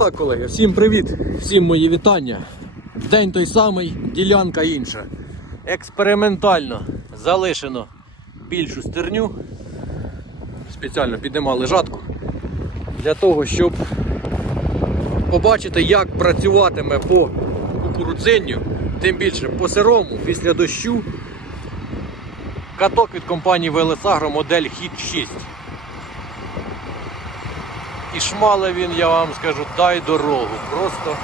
так, колеги, всім привіт, всім мої вітання. День той самий, ділянка інша. Експериментально залишено більшу стерню. Спеціально піднімали жатку для того, щоб побачити, як працюватиме по кукурудзинню, тим більше по сирому після дощу. Каток від компанії Велесагро модель Hit 6. І шмале він, я вам скажу, дай дорогу. Просто.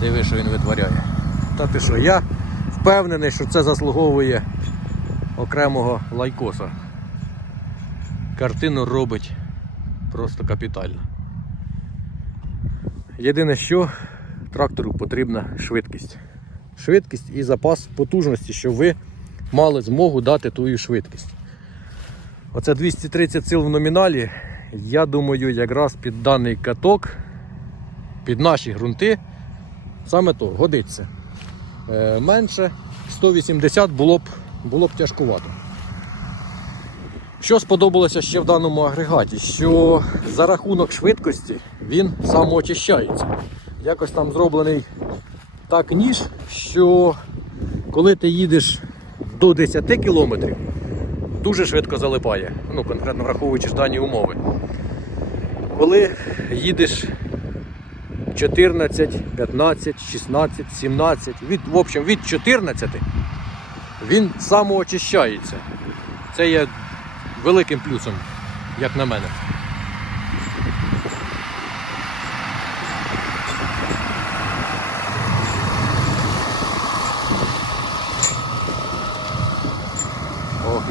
Диви, що він витворяє. Та ти що, я впевнений, що це заслуговує окремого лайкоса. Картину робить просто капітально. Єдине, що трактору потрібна швидкість. Швидкість і запас потужності, щоб ви мали змогу дати ту швидкість. Оце 230 сил в номіналі. Я думаю, якраз під даний каток, під наші ґрунти, саме то годиться. Е, менше 180 було б, було б тяжкувато. Що сподобалося ще в даному агрегаті, що за рахунок швидкості він самоочищається. Якось там зроблений так ніж, що коли ти їдеш до 10 кілометрів, дуже швидко залипає. Ну, конкретно враховуючи дані умови. Коли їдеш 14, 15, 16, 17, від, в общем, від 14 він самоочищається. Це є великим плюсом, як на мене.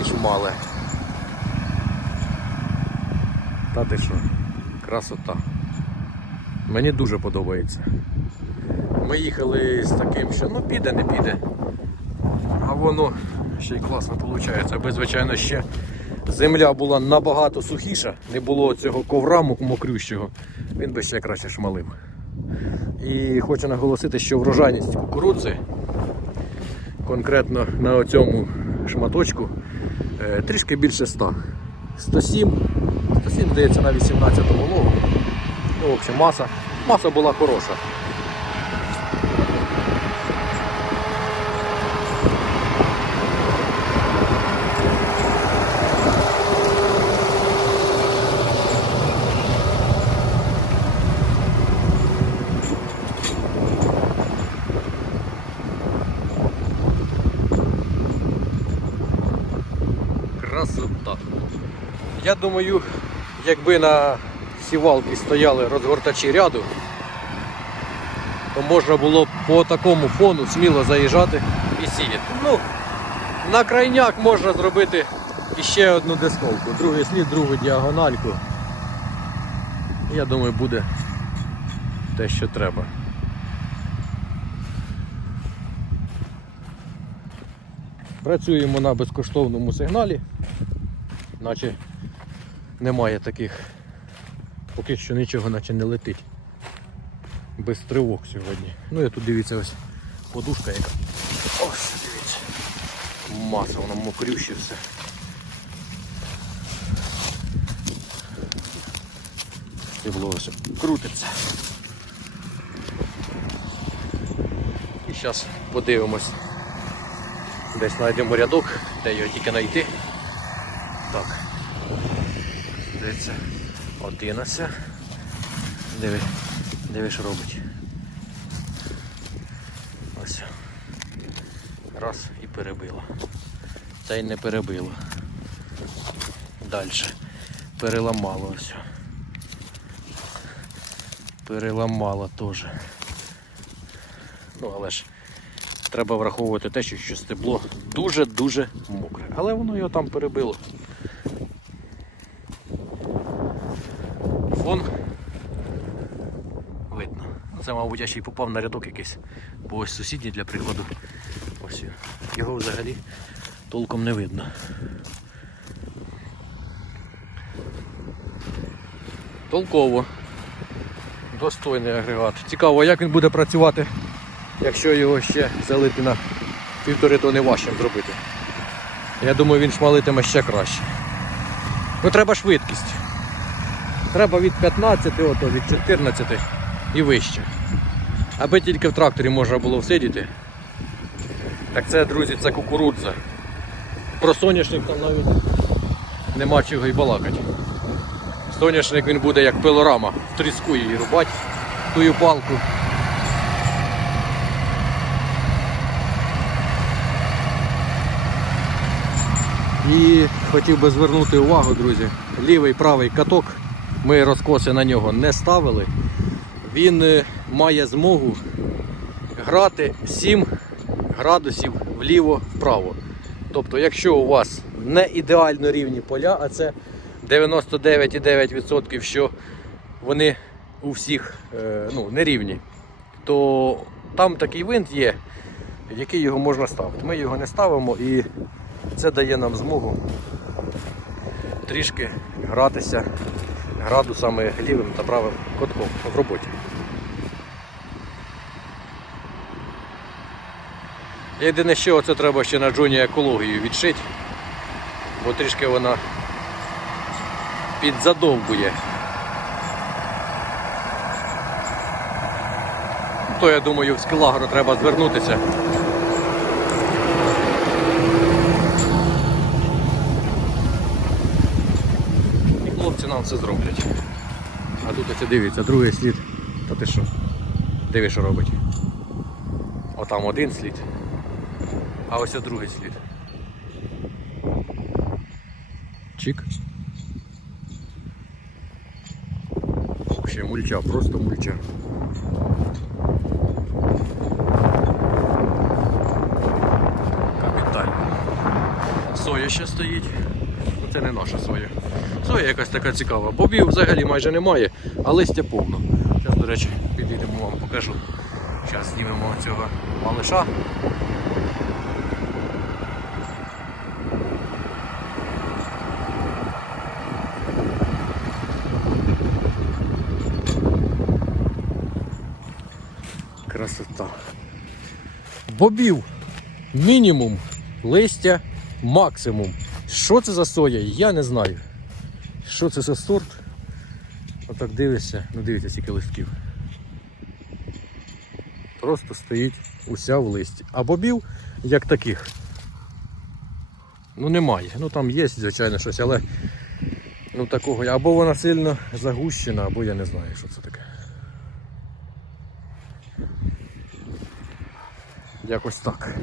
І шумале. Та ти що, красота. Мені дуже подобається. Ми їхали з таким, що ну піде, не піде. А воно ще й класно виходить. Аби, звичайно, ще земля була набагато сухіша, не було цього ковра мокрющого, він би ще краще шмалив. І хочу наголосити, що врожайність кукурудзи конкретно на цьому шматочку трішки більше 100. 107, 107 здається на 18 вологу. Ну, в общем, маса, маса була хороша. Красота. Я думаю, якби на сівалки стояли розгортачі ряду, то можна було б по такому фону сміло заїжджати і сіяти. Ну, на крайняк можна зробити іще одну десковку, другий слід, другу діагональку. Я думаю, буде те, що треба. Працюємо на безкоштовному сигналі, наче немає таких, поки що нічого наче не летить. Без тривог сьогодні. Ну і тут дивіться ось подушка яка. Ось дивіться. Маса, воно мокрюще все. Стебло ось крутиться. І зараз подивимось. Десь знайдемо рядок, де його тільки знайти. Так. Дивіться. 11. Диви, диви, що робить. Ось. Раз і перебило. Це й не перебило. Далі. Переламало ось. Переламало теж. Ну, але ж треба враховувати те, що стебло дуже-дуже мокре. Але воно його там перебило. Фон видно. Це, мабуть, я ще й попав на рядок якийсь. Бо ось сусідній для прикладу. Ось його взагалі толком не видно. Толково. Достойний агрегат. Цікаво, як він буде працювати, якщо його ще залити на півтори тони важчим зробити. Я думаю, він шмалитиме ще краще. Ну треба швидкість. Треба від 15, ото, від 14 і вище. Аби тільки в тракторі можна було всидіти. Так це, друзі, це кукурудза. Про соняшник там навіть нема чого й балакати. Соняшник він буде як пилорама, в її рубати, тую палку. І хотів би звернути увагу, друзі, лівий правий каток, ми розкоси на нього не ставили. Він е, має змогу грати 7 градусів вліво-вправо. Тобто, якщо у вас не ідеально рівні поля, а це 99,9%, що вони у всіх е, ну, нерівні, то там такий винт є, який його можна ставити. Ми його не ставимо і це дає нам змогу трішки гратися градусами лівим та правим котком в роботі. Єдине, що це треба ще на джоні екологію відшити, бо трішки вона підзадовбує. То я думаю, в скілагро треба звернутися. І хлопці нам це зроблять. А тут оце дивіться, другий слід. Та ти що? Диви, що робить. Отам один слід, а ось другий слід. Чик. Ще мульча, просто мульча. Капітально. Соя ще стоїть. Це не наша соя. Соя якась така цікава. Бобів взагалі майже немає, а листя повно. Зараз, до речі, підійдемо вам покажу. Зараз знімемо цього малиша. Красота. Бобів мінімум, листя максимум. Що це за соя? Я не знаю. Що це за сорт? Отак дивишся, ну дивіться, скільки листків. Просто стоїть уся в листі. А бобів, як таких, ну немає. Ну там є, звичайно, щось, але ну такого. Або вона сильно загущена, або я не знаю, що це таке. Якось так.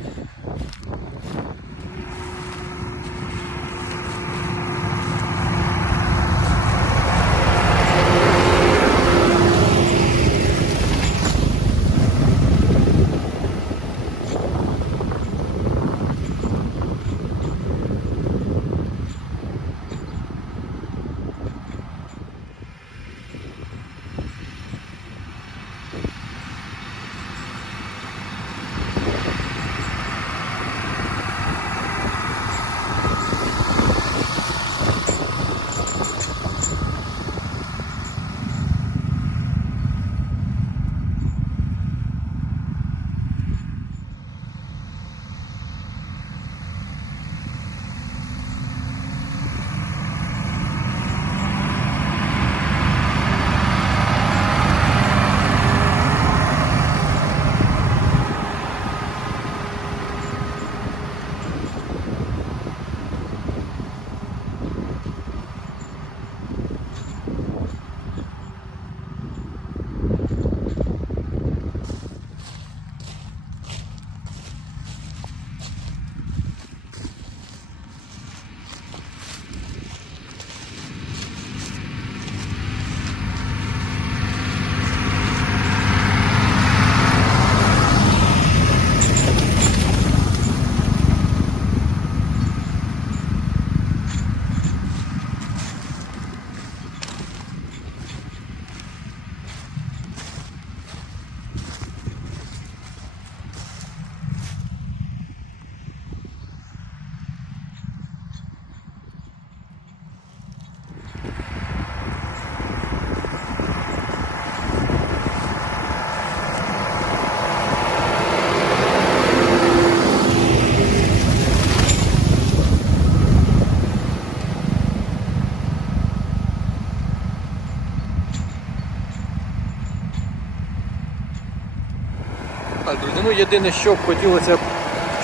Єдине, що б хотілося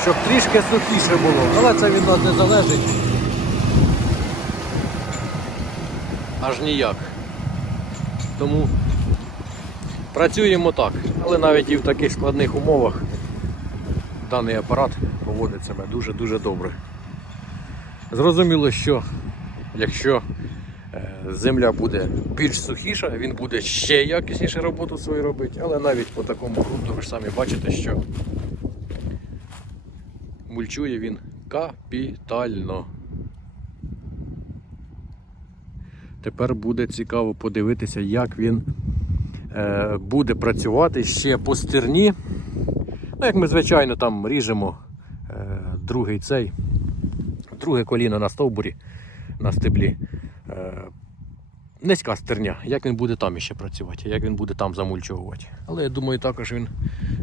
щоб трішки сухіше було, але це від нас не залежить. Аж ніяк. Тому працюємо так. Але навіть і в таких складних умовах даний апарат поводить себе дуже-дуже добре. Зрозуміло, що якщо земля буде більш сухіша, він буде ще якісніше роботу свою робити, але навіть по такому ґрунту ви ж самі бачите, що мульчує він капітально. Тепер буде цікаво подивитися, як він е, буде працювати ще по стерні. Ну, як ми звичайно там ріжемо е, другий цей, друге коліно на стовбурі, на стеблі. Е, низька стерня, як він буде там іще працювати, як він буде там замульчувати. Але я думаю, також він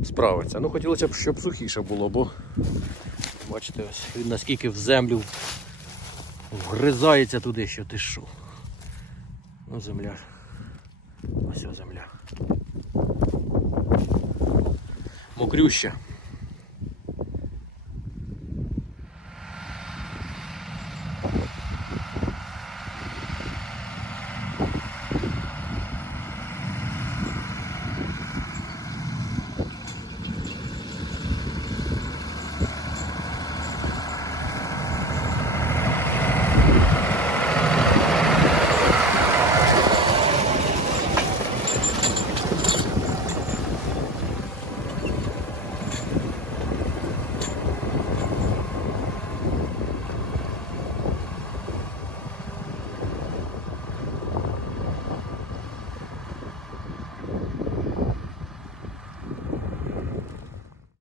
справиться. Ну, хотілося б, щоб сухіше було, бо бачите, ось він наскільки в землю вгризається туди, що ти що. Ну, земля. Ось земля. Мокрюща.